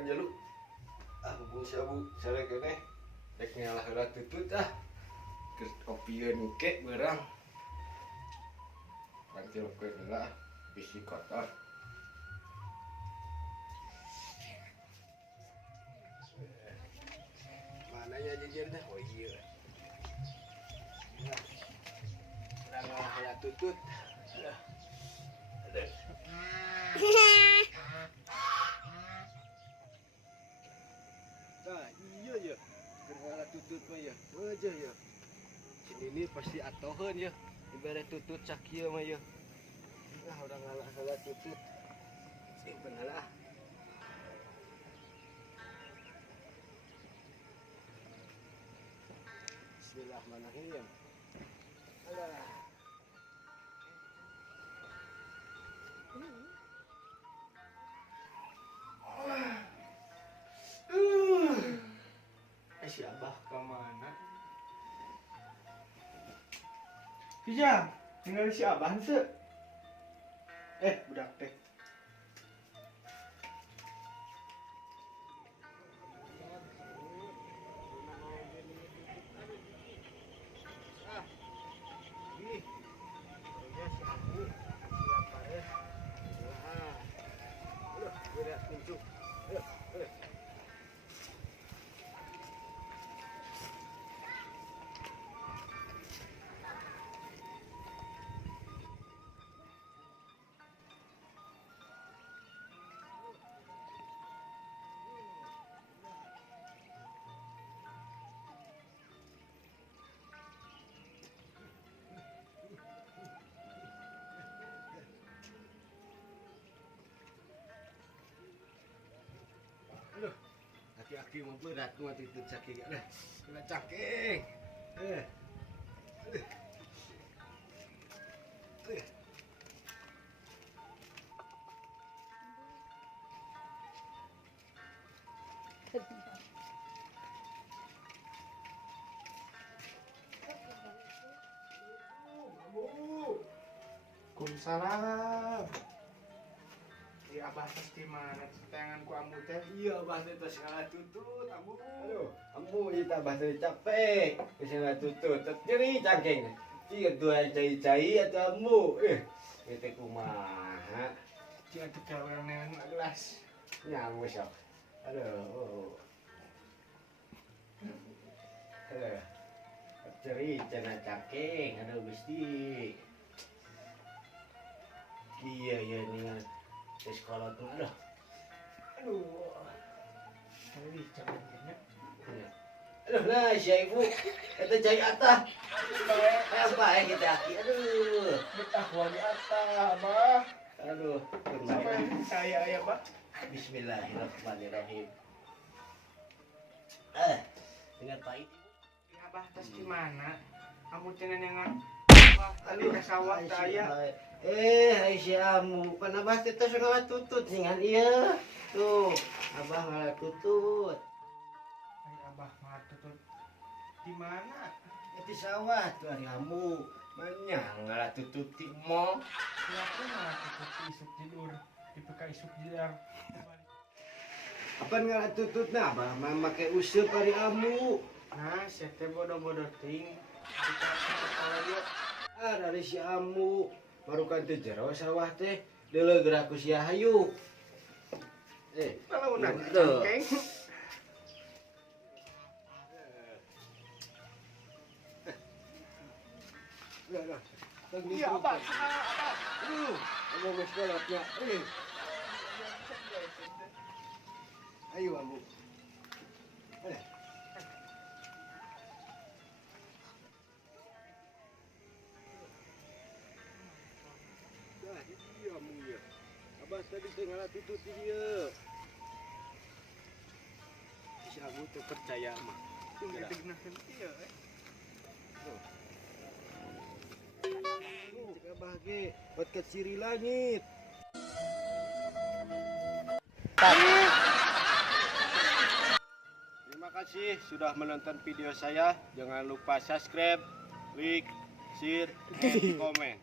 kan jalu. Bu sabu sare keneh. Dek ngalah heula tutut Keur kopieun ke beurang. Pancilkeun heula bisi kotor. Mananya jejer dah? Oh iya. Nah, ngalah heula tutut. Aduh. Nah, iya ya. Gerhala tutut mah ya. Aja ya. Sini ini pasti atoheun ya. Ibarat tutut cak ieu mah ya. Nah, urang ngalah tutut. Simpen heula. Bismillahirrahmanirrahim. Alah. Si Abah kemana? Hijau, tinggal si Abah se. Budak teh. Aduh, aki-aki mau berat mah tutut cakik dah. Kena cakik. Waalaikumsalam. Iya Abah tes di mana? Tangan ku ambu teh. Iya, Abah teh tos ngalah tutut, ambu. Aduh, ambu ieu Abah teh capek. Geus ngalah tutut, teu nyeri cangkeng. Ieu dua cai-cai atuh ambu. Ieu teh kumaha? Cing atuh kawean neun gelas. Nyamu sok. Aduh. Ceri cenah cangkeng, aduh Gusti. Iya ningan tes kolot mah aduh. Aduh, jangan gini. Aduh nah si ibu eta cai atah. Apa kita aki aduh. Betah di atas, Abah. Aduh, Sampai saya ya, Pak. Bismillahirrahmanirrahim. Dengan pahit. Ya Abah tes di mana? Kamu cenah yang aduh sawah saya. Hai si amu, pan Abah teh tos ngalah tutut singan ieu. Tuh, Abah ngalah tutut. Hai Abah ngalah tutut. Di mana? Di sawah tuh ari amu. Manya ngalah tutut di mall. Siapa ngalah tutut di isuk jilur, di peka isuk jilar. Apa ngalah tutut nah, Abah mah make useup ari amu. Nah, saya teh bodoh-bodoh ting. Kita kepala dia. Dari si amu. Marukan teh jero sawah teh deuleu gerak ku si Hayu. Kalau nak tuh. cangkeng. Iya, Abah. Amu geus kolotnya. Ayo amu. Iya amu ya. Abah tadi teh ngalah tutut di dieu. Si amu teh percaya mah. Tunggu dignakeun ieu. Cek Abah ge, podcast Siri Langit. Terima kasih sudah menonton video saya. Jangan lupa subscribe, like, share, dan komen.